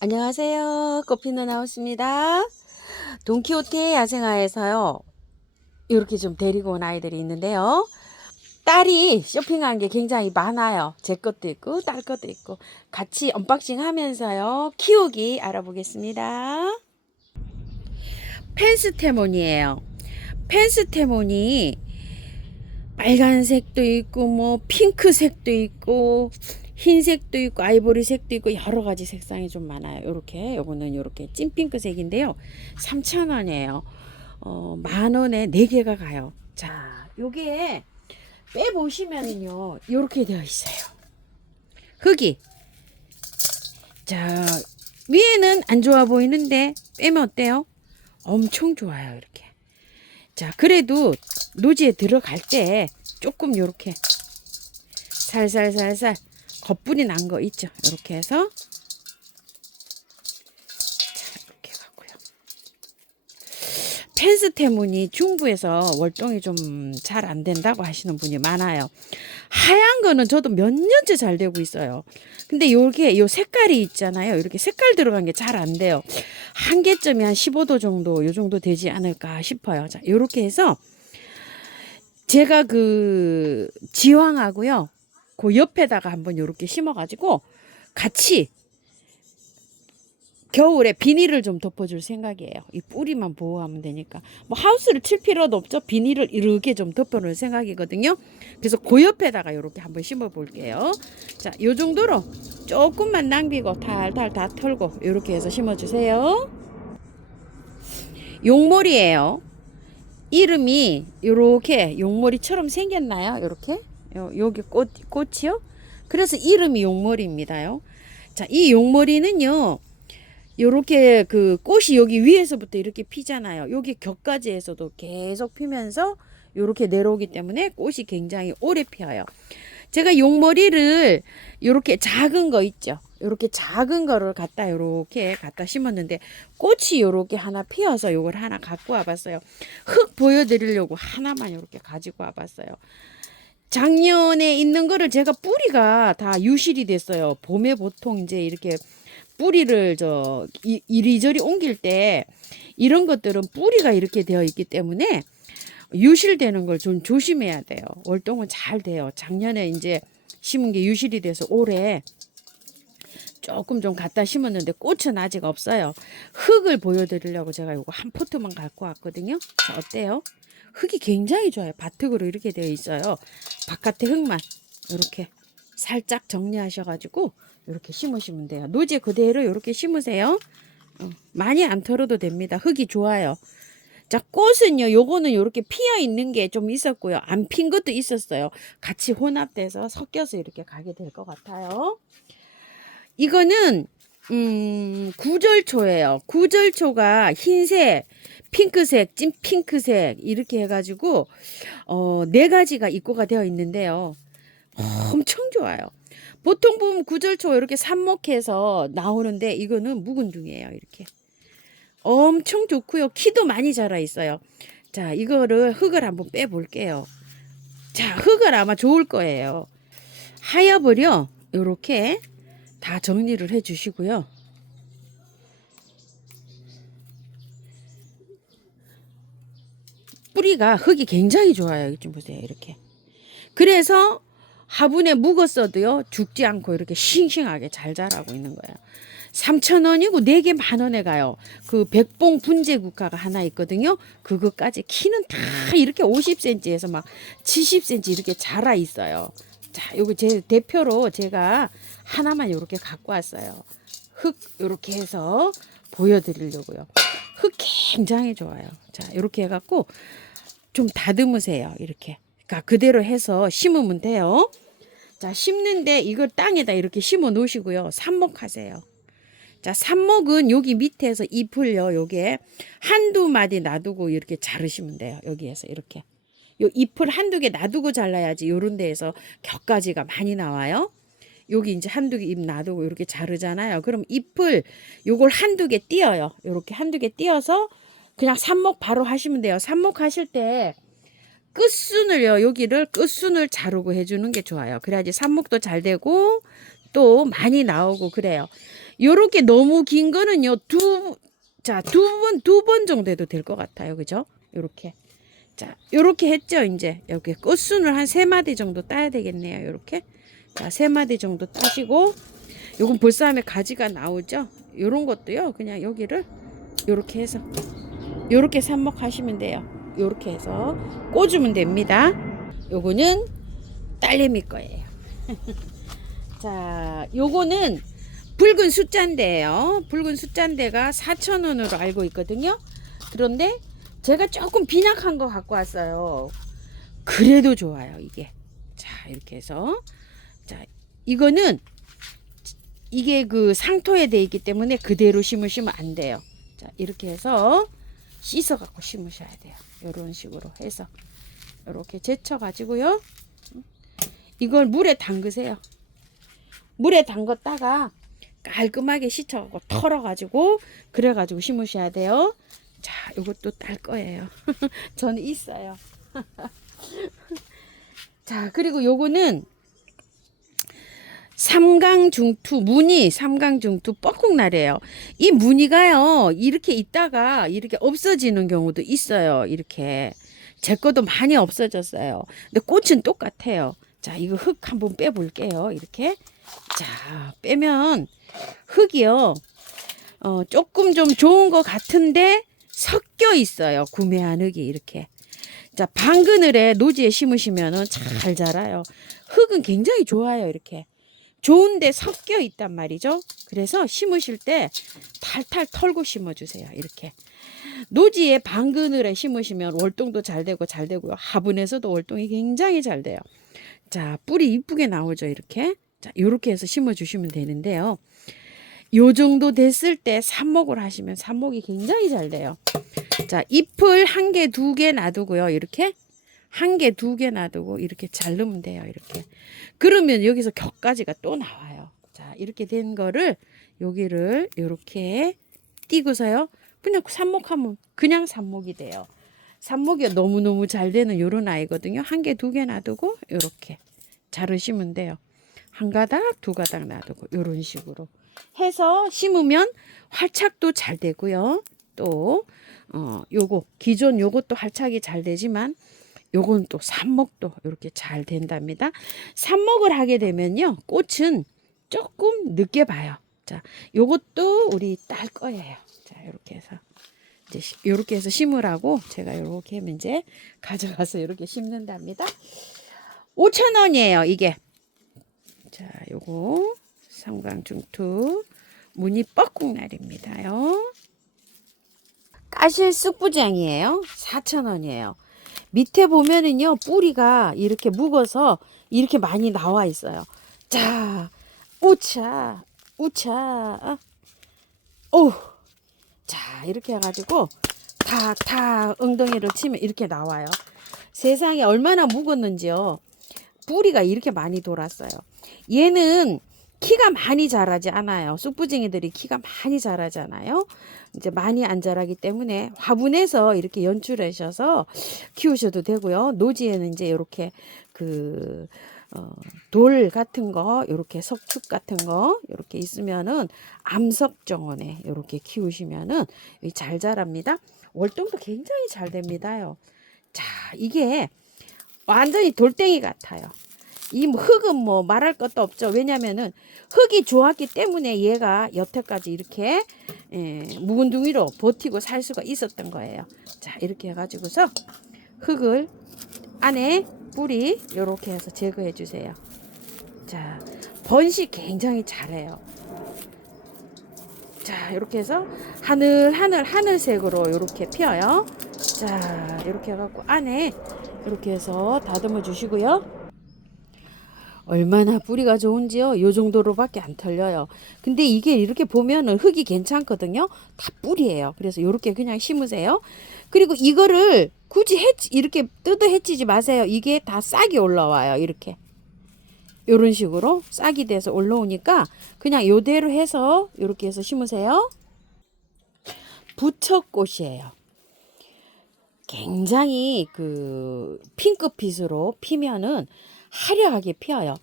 안녕하세요. 꽃피는 나왔습니다. 돈키호테 야생화에서요. 이렇게 좀 데리고 온 아이들이 있는데요. 딸이 쇼핑한 게 굉장히 많아요. 제 것도 있고 딸 것도 있고 같이 언박싱 하면서요. 키우기 알아보겠습니다. 펜스테몬이에요. 펜스테몬이 빨간색도 있고 뭐 핑크색도 있고 흰색도 있고 아이보리색도 있고 여러 가지 색상이 좀 많아요. 요렇게 요거는 요렇게 찐핑크색인데요. 3,000원이에요. 10,000원에 4개가 가요. 자, 요게 빼보시면은요. 요렇게 되어 있어요. 흙이. 자, 위에는 안 좋아 보이는데 빼면 어때요? 엄청 좋아요. 이렇게. 자, 그래도 노지에 들어갈 때 조금 요렇게 살살살살 겉불이 난 거 있죠. 이렇게 해서 이렇게 갖고요. 펜스테문이 중부에서 월동이 좀 잘 안 된다고 하시는 분이 많아요. 하얀 거는 저도 몇 년째 잘 되고 있어요. 근데 요게 요 색깔이 있잖아요. 이렇게 색깔 들어간 게 잘 안 돼요. 한계점이 한 15도 정도 요 정도 되지 않을까 싶어요. 자, 요렇게 해서 제가 그 지황하고요. 그 옆에다가 한번 요렇게 심어가지고 같이 겨울에 비닐을 좀 덮어줄 생각이에요. 이 뿌리만 보호하면 되니까. 뭐 하우스를 칠 필요도 없죠. 비닐을 이렇게 좀 덮어놓을 생각이거든요. 그래서 그 옆에다가 이렇게 한번 심어 볼게요. 자, 요 정도로 조금만 남기고 탈탈 다 털고 이렇게 해서 심어주세요. 용몰이에요. 이름이 요렇게 용머리처럼 생겼나요? 요렇게 여기 꽃이요. 그래서 이름이 용머리입니다요. 자, 이 용머리는요. 요렇게 그 꽃이 여기 위에서부터 이렇게 피잖아요. 여기 격가지에서도 계속 피면서 요렇게 내려오기 때문에 꽃이 굉장히 오래 피어요. 제가 용머리를 요렇게 작은 거 있죠. 요렇게 작은 거를 갖다 요렇게 갖다 심었는데 꽃이 요렇게 하나 피어서 요걸 하나 갖고 와봤어요. 흙 보여드리려고 하나만 요렇게 가지고 와봤어요. 작년에 있는 거를 제가 뿌리가 다 유실이 됐어요. 봄에 보통 이제 이렇게 뿌리를 이리저리 옮길 때 이런 것들은 뿌리가 이렇게 되어 있기 때문에 유실되는 걸 좀 조심해야 돼요. 월동은 잘 돼요. 작년에 이제 심은 게 유실이 돼서 올해 조금 좀 갖다 심었는데 꽃은 아직 없어요. 흙을 보여드리려고 제가 이거 한 포트만 갖고 왔거든요. 자, 어때요? 흙이 굉장히 좋아요. 밭흙으로 이렇게 되어 있어요. 바깥에 흙만 이렇게 살짝 정리하셔가지고 이렇게 심으시면 돼요. 노지 그대로 이렇게 심으세요. 많이 안 털어도 됩니다. 흙이 좋아요. 자, 꽃은요, 요거는 이렇게 피어 있는 게 좀 있었고요. 안 핀 것도 있었어요. 같이 혼합돼서 섞여서 이렇게 가게 될 것 같아요. 이거는, 구절초예요. 구절초가 흰색, 핑크색, 찐 핑크색, 이렇게 해가지고, 4가지가 입고가 되어 있는데요. 엄청 좋아요. 보통 보면 구절초 이렇게 삽목해서 나오는데, 이거는 묵은둥이에요. 이렇게. 엄청 좋고요. 키도 많이 자라 있어요. 자, 이거를 흙을 한번 빼 볼게요. 자, 흙을 아마 좋을 거예요. 하여버려 요렇게 다 정리를 해 주시고요. 뿌리가 흙이 굉장히 좋아요. 여기 좀 보세요. 이렇게. 그래서 화분에 묵었어도요. 죽지 않고 이렇게 싱싱하게 잘 자라고 있는 거예요. 3,000원이고 4개 10,000원에 가요. 그 백봉 분재국화가 하나 있거든요. 그것까지 키는 다 이렇게 50cm에서 막 70cm 이렇게 자라 있어요. 자, 요거 제 대표로 제가 하나만 이렇게 갖고 왔어요. 흙 이렇게 해서 보여드리려고요. 흙 굉장히 좋아요. 자, 이렇게 해갖고 좀 다듬으세요. 이렇게. 그러니까 그대로 해서 심으면 돼요. 자, 심는데 이걸 땅에다 이렇게 심어 놓으시고요. 삽목하세요. 자, 삽목은 여기 밑에서 잎을요, 요게 한두 마디 놔두고 이렇게 자르시면 돼요. 여기에서 이렇게. 요 잎을 한두 개 놔두고 잘라야지 요런 데에서 격가지가 많이 나와요. 여기 이제 한두 개 잎 놔두고 이렇게 자르잖아요. 그럼 잎을 요걸 한두 개 띄어요. 요렇게 한두 개 띄어서 그냥 삽목 바로 하시면 돼요. 삽목 하실 때 끝순을요, 여기를 끝순을 자르고 해주는 게 좋아요. 그래야지 삽목도 잘 되고 또 많이 나오고 그래요. 요렇게 너무 긴 거는요, 두 번 정도 해도 될 것 같아요. 그죠? 요렇게. 자, 요렇게 했죠. 이제 여기 꽃순을 한 3마디 정도 따야 되겠네요. 요렇게. 자, 3마디 정도 따시고, 요건 볼싸움에 가지가 나오죠. 요런 것도요, 그냥 여기를 요렇게 해서, 요렇게 삽목하시면 돼요. 요렇게 해서 꽂으면 됩니다. 요거는 딸내미 거예요. 자, 요거는 붉은 숫자인데요. 붉은 숫자인데가 4,000원으로 알고 있거든요. 그런데 제가 조금 빈약한 거 갖고 왔어요. 그래도 좋아요, 이게. 자, 이렇게 해서. 자, 이거는 이게 그 상토에 돼 있기 때문에 그대로 심으시면 안 돼요. 자, 이렇게 해서 씻어 갖고 심으셔야 돼요. 이런 식으로 해서 이렇게 제쳐 가지고요. 이걸 물에 담그세요. 물에 담갔다가 깔끔하게 씻어갖고 털어가지고 그래가지고 심으셔야 돼요. 자, 이것도 딸 거예요. 저는 있어요. 자, 그리고 요거는 삼강중투, 무늬 삼강중투 뻐꾹날이에요. 이 무늬가요, 이렇게 있다가 이렇게 없어지는 경우도 있어요. 이렇게. 제 것도 많이 없어졌어요. 근데 꽃은 똑같아요. 자, 이거 흙 한번 빼볼게요. 이렇게. 자, 빼면 흙이요, 조금 좀 좋은 것 같은데 섞여 있어요. 구매한 흙이 이렇게. 자, 방그늘에 노지에 심으시면은 잘 자라요. 흙은 굉장히 좋아요. 이렇게. 좋은데 섞여 있단 말이죠. 그래서 심으실 때 탈탈 털고 심어주세요. 이렇게. 노지에 방그늘에 심으시면 월동도 잘 되고 잘 되고요. 화분에서도 월동이 굉장히 잘 돼요. 자, 뿌리 이쁘게 나오죠. 이렇게. 자, 요렇게 해서 심어주시면 되는데요. 요 정도 됐을 때 삽목을 하시면 삽목이 굉장히 잘 돼요. 자, 잎을 1개, 2개 놔두고요. 이렇게 1개, 2개 놔두고 이렇게 자르면 돼요. 이렇게. 그러면 여기서 격가지가 또 나와요. 자, 이렇게 된 거를 여기를 이렇게 띄고서요. 그냥 삽목하면 그냥 삽목이 돼요. 삽목이 너무너무 잘 되는 요런 아이거든요. 1개, 2개 놔두고 이렇게 자르시면 돼요. 1가닥, 2가닥 놔두고 요런 식으로 해서 심으면 활착도 잘 되고요. 또 요거 기존 요것도 활착이 잘 되지만 요건 또 삽목도 이렇게 잘 된답니다. 삽목을 하게 되면요, 꽃은 조금 늦게 봐요. 자, 요것도 우리 딸 거예요. 자, 이렇게 해서 이제 이렇게 해서 심으라고 제가 이렇게 하면 이제 가져가서 이렇게 심는답니다. 5,000원이에요, 이게. 자, 요거 삼강중투 무늬 뻐꾹날입니다요. 까실 쑥부장이에요. 4,000원이에요. 밑에 보면은요, 뿌리가 이렇게 묵어서 이렇게 많이 나와 있어요. 자, 우차, 오, 자, 이렇게 해가지고 탁탁 엉덩이를 치면 이렇게 나와요. 세상에 얼마나 묵었는지요. 뿌리가 이렇게 많이 돌았어요. 얘는 키가 많이 자라지 않아요. 쑥부쟁이들이 키가 많이 자라잖아요. 이제 많이 안 자라기 때문에 화분에서 이렇게 연출하셔서 키우셔도 되고요. 노지에는 이제 이렇게 돌 같은 거, 이렇게 석축 같은 거 이렇게 있으면은 암석 정원에 이렇게 키우시면은 잘 자랍니다. 월동도 굉장히 잘 됩니다요. 자, 이게 완전히 돌덩이 같아요. 이 흙은 뭐 말할 것도 없죠. 왜냐면은 흙이 좋았기 때문에 얘가 여태까지 이렇게 묵은둥이로 버티고 살 수가 있었던 거예요. 자, 이렇게 해가지고서 흙을 안에 뿌리 이렇게 해서 제거해 주세요. 자, 번식 굉장히 잘해요. 자, 이렇게 해서 하늘색으로 이렇게 피어요. 자, 이렇게 해갖고 안에 이렇게 해서 다듬어 주시고요. 얼마나 뿌리가 좋은지요. 요 정도로밖에 안 털려요. 근데 이게 이렇게 보면은 흙이 괜찮거든요. 다 뿌리예요. 그래서 요렇게 그냥 심으세요. 그리고 이거를 굳이 이렇게 뜯어 헤치지 마세요. 이게 다 싹이 올라와요. 이렇게. 요런 식으로 싹이 돼서 올라오니까 그냥 요대로 해서 요렇게 해서 심으세요. 부처꽃이에요. 굉장히 핑크빛으로 피면은 화려하게 피어요.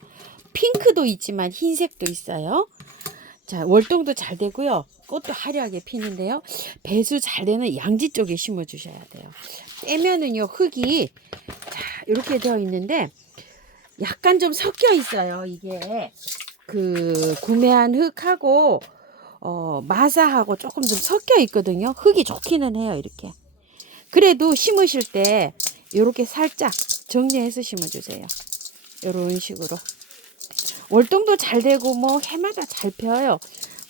핑크도 있지만 흰색도 있어요. 자, 월동도 잘 되고요. 꽃도 화려하게 피는데요. 배수 잘 되는 양지 쪽에 심어 주셔야 돼요. 빼면은요, 흙이 자, 이렇게 되어 있는데 약간 좀 섞여 있어요. 이게 그 구매한 흙하고 마사하고 조금 좀 섞여 있거든요. 흙이 좋기는 해요. 이렇게. 그래도 심으실 때 이렇게 살짝 정리해서 심어주세요. 이런 식으로. 월동도 잘 되고 뭐 해마다 잘 펴요.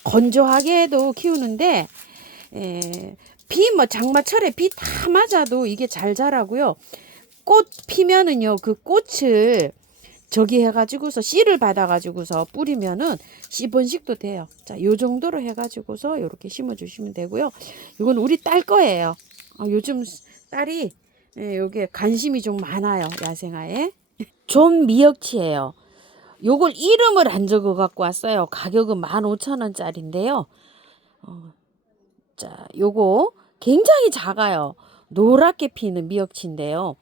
건조하게도 키우는데 비 뭐 장마철에 비 다 맞아도 이게 잘 자라고요. 꽃 피면은요 그 꽃을 저기 해가지고서 씨를 받아가지고서 뿌리면은 씨번식도 돼요. 자, 요 정도로 해가지고서 이렇게 심어주시면 되고요. 이건 우리 딸 거예요. 요즘 딸이 요게 관심이 좀 많아요. 야생화에. 좀 미역치예요. 요걸 이름을 안 적어 갖고 왔어요. 가격은 15,000원짜리인데요. 자, 요거 굉장히 작아요. 노랗게 피는 미역치인데요.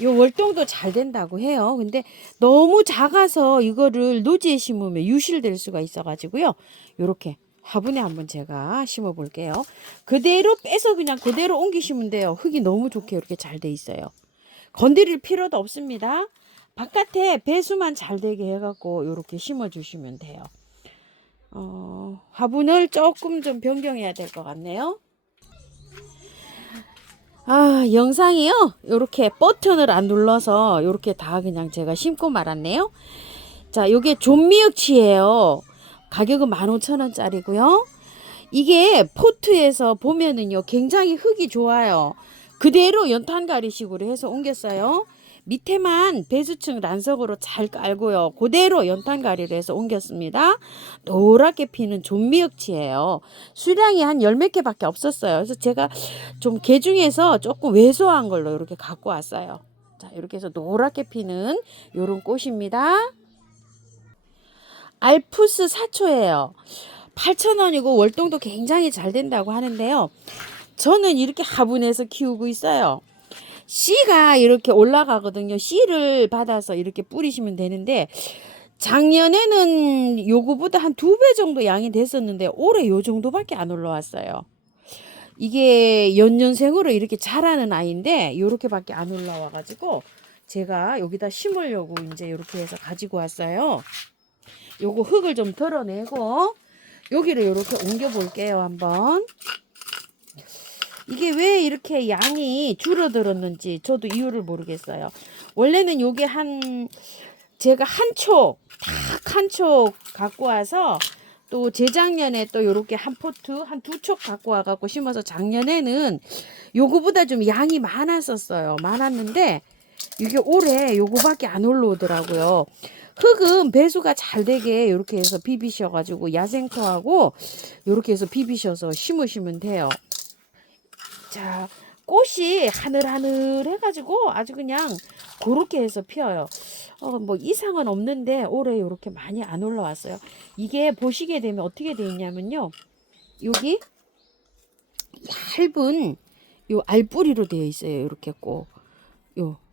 요 월동도 잘 된다고 해요. 근데 너무 작아서 이거를 노지에 심으면 유실될 수가 있어 가지고요. 요렇게 화분에 한번 제가 심어 볼게요. 그대로 빼서 그냥 그대로 옮기시면 돼요. 흙이 너무 좋게 이렇게 잘 돼 있어요. 건드릴 필요도 없습니다. 바깥에 배수만 잘 되게 해갖고 요렇게 심어 주시면 돼요. 화분을 조금 좀 변경해야 될 것 같네요. 영상이요. 요렇게 버튼을 안 눌러서 요렇게 다 그냥 제가 심고 말았네요. 자, 요게 존미역치예요. 가격은 15,000원짜리고요. 이게 포트에서 보면은요, 굉장히 흙이 좋아요. 그대로 연탄가리식으로 해서 옮겼어요. 밑에만 배수층 란석으로 잘 깔고요. 그대로 연탄가리로 해서 옮겼습니다. 노랗게 피는 존미역치예요. 수량이 한 열 몇 개밖에 없었어요. 그래서 제가 좀 개 중에서 조금 왜소한 걸로 이렇게 갖고 왔어요. 자, 이렇게 해서 노랗게 피는 요런 꽃입니다. 알프스 사초예요. 8,000원이고 월동도 굉장히 잘 된다고 하는데요. 저는 이렇게 화분에서 키우고 있어요. 씨가 이렇게 올라가거든요. 씨를 받아서 이렇게 뿌리시면 되는데 작년에는 요거보다 한 2배 정도 양이 됐었는데 올해 요 정도밖에 안 올라왔어요. 이게 연년생으로 이렇게 자라는 아이인데 요렇게밖에 안 올라와 가지고 제가 여기다 심으려고 이제 이렇게 해서 가지고 왔어요. 요거 흙을 좀 덜어내고 여기를 이렇게 옮겨 볼게요. 한번. 이게 왜 이렇게 양이 줄어들었는지 저도 이유를 모르겠어요. 원래는 요게 제가 딱 한 촉 갖고 와서 또 재작년에 또 요렇게 한 포트 한 2촉 갖고 와갖고 심어서 작년에는 요거보다 좀 양이 많았었어요. 많았는데 이게 올해 요거밖에 안 올라오더라고요. 흙은 배수가 잘 되게 이렇게 해서 비비셔가지고 야생토하고 이렇게 해서 비비셔서 심으시면 돼요. 자, 꽃이 하늘하늘 해가지고 아주 그냥 그렇게 해서 피어요. 뭐 이상은 없는데 올해 이렇게 많이 안 올라왔어요. 이게 보시게 되면 어떻게 돼 있냐면요. 여기 얇은 요 알뿌리로 되어 있어요. 이렇게 꼭.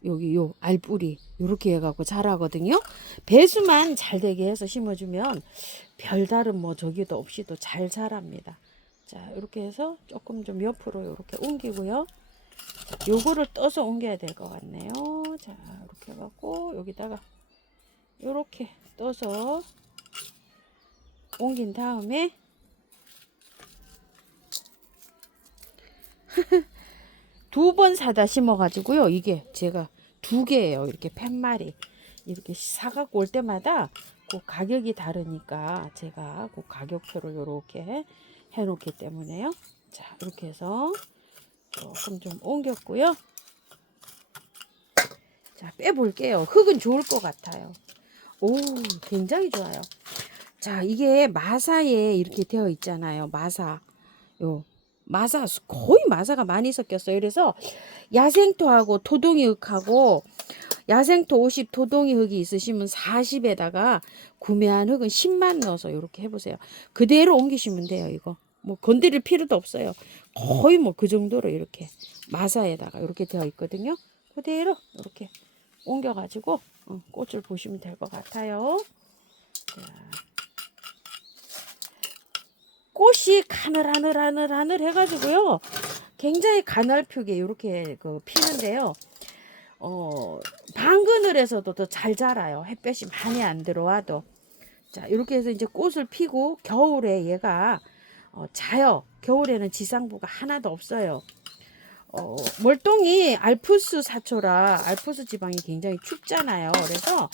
여기 요 알뿌리 이렇게 해갖고 자라거든요. 배수만 잘 되게 해서 심어주면 별다른 뭐 저기도 없이도 잘 자랍니다. 자, 이렇게 해서 조금 좀 옆으로 이렇게 옮기고요. 요거를 떠서 옮겨야 될 것 같네요. 자, 이렇게 해갖고 여기다가 이렇게 떠서 옮긴 다음에 두 번 사다 심어가지고요. 이게 제가 2개예요. 이렇게 팻말이 이렇게 사갖고 올 때마다 그 가격이 다르니까 제가 그 가격표를 이렇게 해놓기 때문에요. 자, 이렇게 해서 조금 좀 옮겼고요. 자, 빼볼게요. 흙은 좋을 것 같아요. 오, 굉장히 좋아요. 자, 이게 마사에 이렇게 되어 있잖아요. 마사. 마사, 거의 마사가 많이 섞였어요. 그래서 야생토하고 토동이 흙하고 야생토 50, 토동이 흙이 있으시면 40에다가 구매한 흙은 10만 넣어서 이렇게 해보세요. 그대로 옮기시면 돼요. 이거 뭐 건드릴 필요도 없어요. 거의 뭐 그 정도로 이렇게 마사에다가 이렇게 되어 있거든요. 그대로 이렇게 옮겨가지고 꽃을 보시면 될 것 같아요. 자, 꽃이 가늘하늘 해가지고요. 굉장히 가늘프게 이렇게 피는데요. 방그늘에서도 더 잘 자라요. 햇볕이 많이 안 들어와도. 자, 이렇게 해서 이제 꽃을 피고 겨울에 얘가 자요. 겨울에는 지상부가 하나도 없어요. 월동이 알프스 사초라 알프스 지방이 굉장히 춥잖아요. 그래서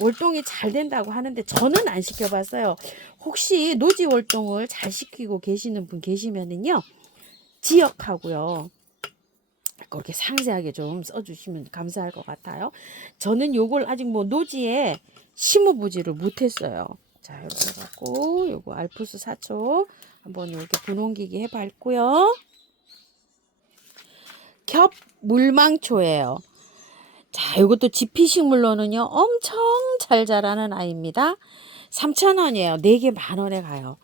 월동이 잘 된다고 하는데 저는 안 시켜봤어요. 혹시 노지 월동을 잘 시키고 계시는 분 계시면은요, 지역하고요, 그렇게 상세하게 좀 써주시면 감사할 것 같아요. 저는 요걸 아직 뭐 노지에 심어보지를 못했어요. 자, 이렇게 해갖고 요거 알프스 사초 한번 이렇게 분홍기기 해봤고요. 겹 물망초예요. 자, 이것도 지피식물로는요 엄청 잘 자라는 아이입니다. 3,000원이에요. 4개 만원에 가요.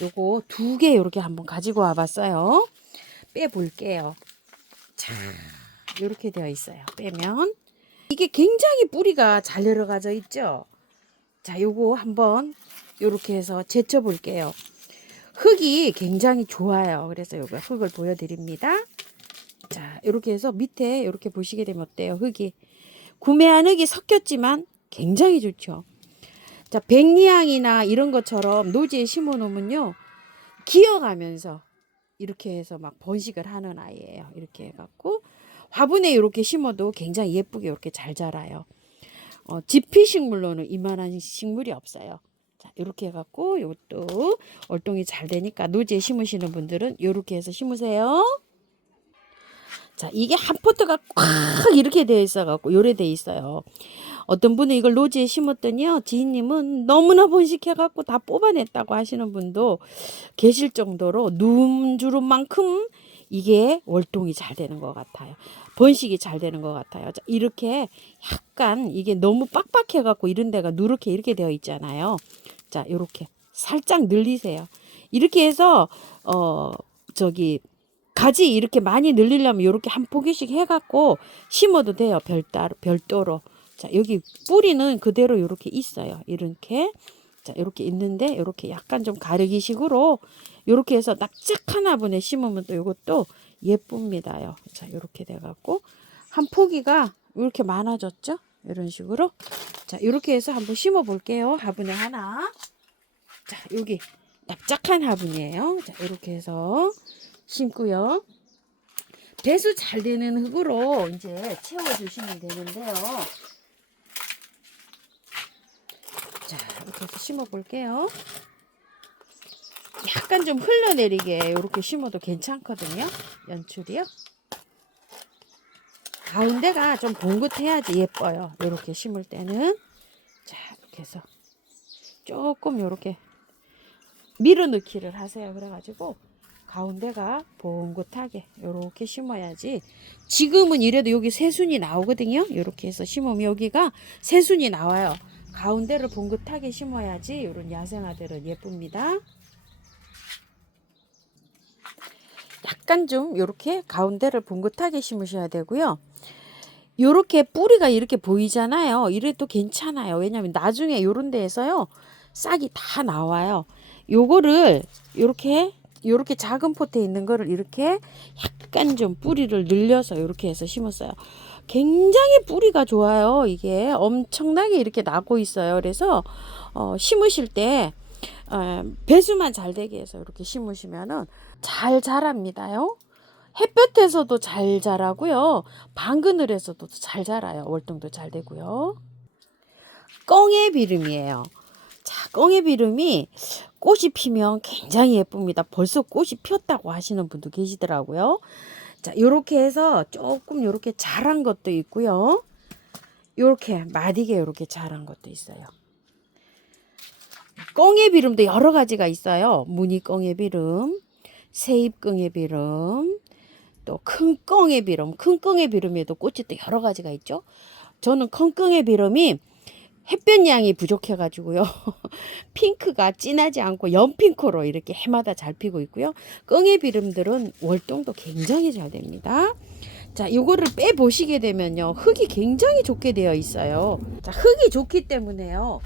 요거 2개 이렇게 한번 가지고 와봤어요. 빼볼게요. 자, 이렇게 되어 있어요. 빼면 이게 굉장히 뿌리가 잘 내려가져 있죠. 자, 요거 한번 요렇게 해서 제쳐 볼게요. 흙이 굉장히 좋아요. 그래서 요거 흙을 보여드립니다. 자, 이렇게 해서 밑에 이렇게 보시게 되면 어때요? 흙이 구매한 흙이 섞였지만 굉장히 좋죠. 자, 백리향이나 이런 것처럼 노지에 심어 놓으면요, 기어가면서 이렇게 해서 막 번식을 하는 아이예요. 이렇게 해갖고 화분에 이렇게 심어도 굉장히 예쁘게 이렇게 잘 자라요. 지피식물로는 이만한 식물이 없어요. 자, 이렇게 해갖고 이것도 월동이 잘 되니까 노지에 심으시는 분들은 이렇게 해서 심으세요. 자, 이게 한 포트가 꽉 이렇게 되어 있어갖고 요래돼 있어요. 어떤 분은 이걸 노지에 심었더니요, 지인님은 너무나 번식해갖고 다 뽑아냈다고 하시는 분도 계실 정도로 눈주름만큼 이게 월동이 잘 되는 것 같아요. 번식이 잘 되는 것 같아요. 자, 이렇게 약간 이게 너무 빡빡해갖고 이런 데가 누렇게 이렇게 되어 있잖아요. 자, 이렇게 살짝 늘리세요. 이렇게 해서 가지 이렇게 많이 늘리려면 이렇게 한 포기씩 해갖고 심어도 돼요. 별도로. 자, 여기 뿌리는 그대로 이렇게 있어요. 이렇게. 자, 이렇게 있는데 이렇게 약간 좀 가르기식으로 이렇게 해서 납작한 화분에 심으면 또 이것도 예쁩니다요. 자, 이렇게 돼갖고 한 포기가 이렇게 많아졌죠. 이런 식으로. 자, 이렇게 해서 한번 심어 볼게요. 화분에 하나. 자, 여기 납작한 화분이에요. 자, 이렇게 해서 심고요. 배수 잘 되는 흙으로 이제 채워주시면 되는데요. 자, 이렇게 해서 심어 볼게요. 약간 좀 흘러내리게 이렇게 심어도 괜찮거든요. 연출이요. 가운데가 좀 봉긋해야지 예뻐요. 이렇게 심을 때는. 자, 이렇게 해서 조금 이렇게 밀어넣기를 하세요. 그래가지고 가운데가 봉긋하게 이렇게 심어야지. 지금은 이래도 여기 새순이 나오거든요. 이렇게 해서 심으면 여기가 새순이 나와요. 가운데를 봉긋하게 심어야지 이런 야생화들은 예쁩니다. 약간 좀 이렇게 가운데를 봉긋하게 심으셔야 되고요. 이렇게 뿌리가 이렇게 보이잖아요. 이래도 괜찮아요. 왜냐면 나중에 이런 데에서요, 싹이 다 나와요. 요거를 이렇게 작은 포트에 있는 거를 이렇게 약간 좀 뿌리를 늘려서 이렇게 해서 심었어요. 굉장히 뿌리가 좋아요. 이게 엄청나게 이렇게 나고 있어요. 그래서 심으실 때 배수만 잘 되게 해서 이렇게 심으시면은 잘 자랍니다요. 햇볕에서도 잘 자라고요. 방그늘에서도 잘 자라요. 월동도 잘 되고요. 껑의 비름이에요. 자, 껑의 비름이 꽃이 피면 굉장히 예쁩니다. 벌써 꽃이 피었다고 하시는 분도 계시더라고요. 자, 요렇게 해서 조금 요렇게 자란 것도 있고요. 요렇게 마디게 요렇게 자란 것도 있어요. 껑의 비름도 여러 가지가 있어요. 무늬 껑의 비름, 새잎 껑의 비름, 또 큰 껑의 비름. 큰 껑의 비름에도 꽃이 또 여러 가지가 있죠. 저는 큰 껑의 비름이 햇볕양이 부족해 가지고요, 핑크가 진하지 않고 연핑크로 이렇게 해마다 잘 피고 있고요. 껑의 비름들은 월동도 굉장히 잘 됩니다. 자, 요거를 빼 보시게 되면요, 흙이 굉장히 좋게 되어 있어요. 자, 흙이 좋기 때문에요,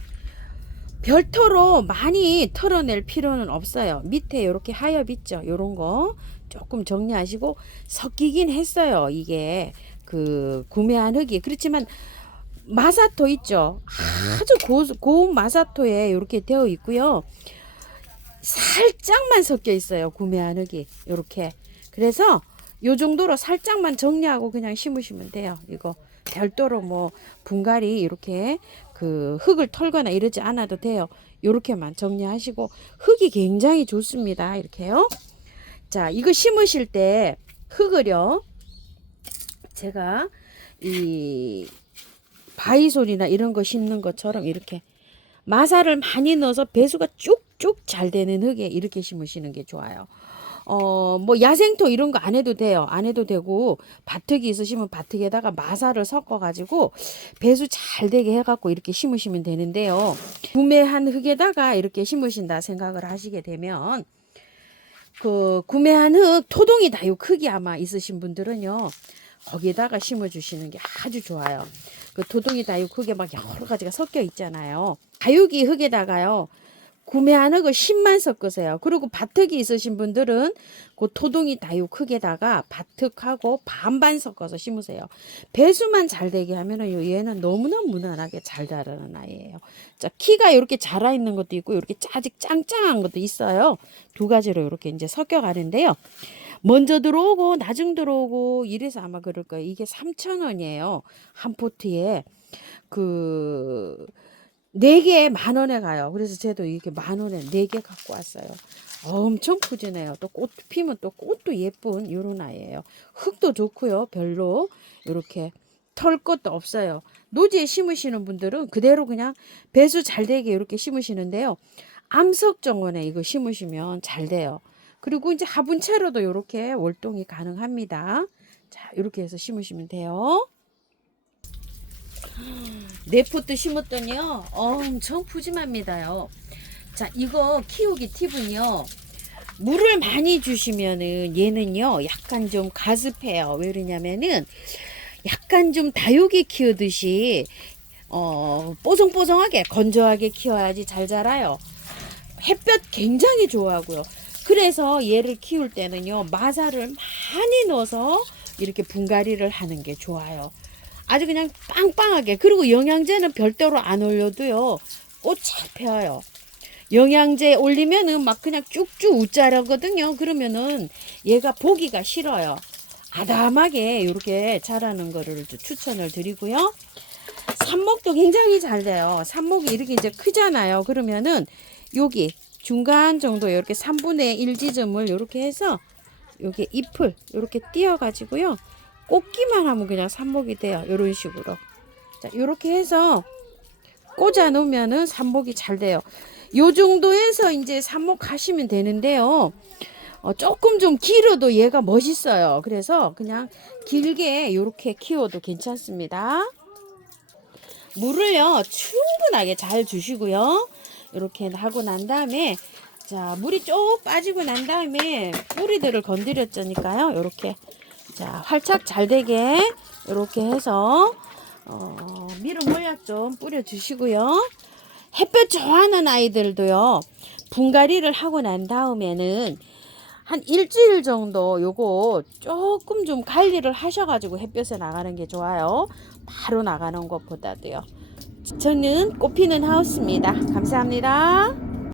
별도로 많이 털어낼 필요는 없어요. 밑에 이렇게 하엽 있죠. 요런 거 조금 정리하시고, 섞이긴 했어요. 이게 그 구매한 흙이. 그렇지만 마사토 있죠. 아주 고운 마사토에 이렇게 되어 있고요. 살짝만 섞여 있어요. 구매한 흙이 이렇게. 그래서 요 정도로 살짝만 정리하고 그냥 심으시면 돼요. 이거 별도로 뭐 분갈이 이렇게 그 흙을 털거나 이러지 않아도 돼요. 요렇게만 정리하시고, 흙이 굉장히 좋습니다. 이렇게요. 자, 이거 심으실 때 흙을요, 제가 이 바이솔이나 이런 거 심는 것처럼 이렇게 마사를 많이 넣어서 배수가 쭉쭉 잘 되는 흙에 이렇게 심으시는 게 좋아요. 뭐 야생토 이런 거 안 해도 돼요. 안 해도 되고, 바특이 있으시면 바특에다가 마사를 섞어 가지고 배수 잘 되게 해 갖고 이렇게 심으시면 되는데요. 구매한 흙에다가 이렇게 심으신다 생각을 하시게 되면, 그 구매한 흙 토동이 다육 흙이 아마 있으신 분들은요, 거기에다가 심어 주시는 게 아주 좋아요. 그 토동이 다육 흙에 막 여러 가지가 섞여 있잖아요. 다육이 흙에다가요, 구매한 흙을 10만 섞으세요. 그리고 바특이 있으신 분들은 그 토동이 다육 흙에다가 바특하고 반반 섞어서 심으세요. 배수만 잘 되게 하면은 얘는 너무나 무난하게 잘 자라는 아이예요. 자, 키가 이렇게 자라 있는 것도 있고, 이렇게 짜직 짱짱한 것도 있어요. 두 가지로 이렇게 이제 섞여 가는데요. 먼저 들어오고 나중 들어오고 이래서 아마 그럴 거예요. 이게 3,000원이에요. 한 포트에. 그 4개에 10,000원에 가요. 그래서 저도 이렇게 10,000원에 4개 갖고 왔어요. 엄청 푸짐해요. 또 꽃 피면 또 꽃도 예쁜 요런 아이예요. 흙도 좋고요. 별로 이렇게 털 것도 없어요. 노지에 심으시는 분들은 그대로 그냥 배수 잘 되게 이렇게 심으시는데요. 암석 정원에 이거 심으시면 잘 돼요. 그리고 이제 화분채로도 이렇게 월동이 가능합니다. 자, 이렇게 해서 심으시면 돼요. 4포트 심었더니요, 엄청 푸짐합니다요. 자, 이거 키우기 팁은요, 물을 많이 주시면은 얘는요, 약간 좀 가습해요. 왜 그러냐면은, 약간 좀 다육이 키우듯이, 뽀송뽀송하게, 건조하게 키워야지 잘 자라요. 햇볕 굉장히 좋아하고요. 그래서 얘를 키울 때는요, 마사를 많이 넣어서 이렇게 분갈이를 하는 게 좋아요. 아주 그냥 빵빵하게. 그리고 영양제는 별도로 안 올려도요, 꽃 잘 펴요. 영양제 올리면은 막 그냥 쭉쭉 웃자라거든요. 그러면은 얘가 보기가 싫어요. 아담하게 이렇게 자라는 거를 추천을 드리고요. 삽목도 굉장히 잘 돼요. 삽목이 이렇게 이제 크잖아요. 그러면은 여기 중간 정도 이렇게 3분의 1 지점을 이렇게 해서 여기 잎을 이렇게 띄어 가지고요, 꽂기만 하면 그냥 삽목이 돼요. 이런 식으로. 자, 이렇게 해서 꽂아 놓으면은 삽목이 잘 돼요. 요 정도에서 이제 삽목 하시면 되는데요. 조금 좀 길어도 얘가 멋있어요. 그래서 그냥 길게 이렇게 키워도 괜찮습니다. 물을요, 충분하게 잘 주시고요. 이렇게 하고 난 다음에, 자, 물이 쭉 빠지고 난 다음에 뿌리들을 건드렸으니까요. 이렇게, 자, 활착 잘 되게 이렇게 해서 미름 물약 좀 뿌려 주시고요. 햇볕 좋아하는 아이들도요, 분갈이를 하고 난 다음에는 한 일주일 정도 요거 조금 좀 관리를 하셔가지고 햇볕에 나가는 게 좋아요. 바로 나가는 것보다도요. 저는 꽃피는 하우스입니다. 감사합니다.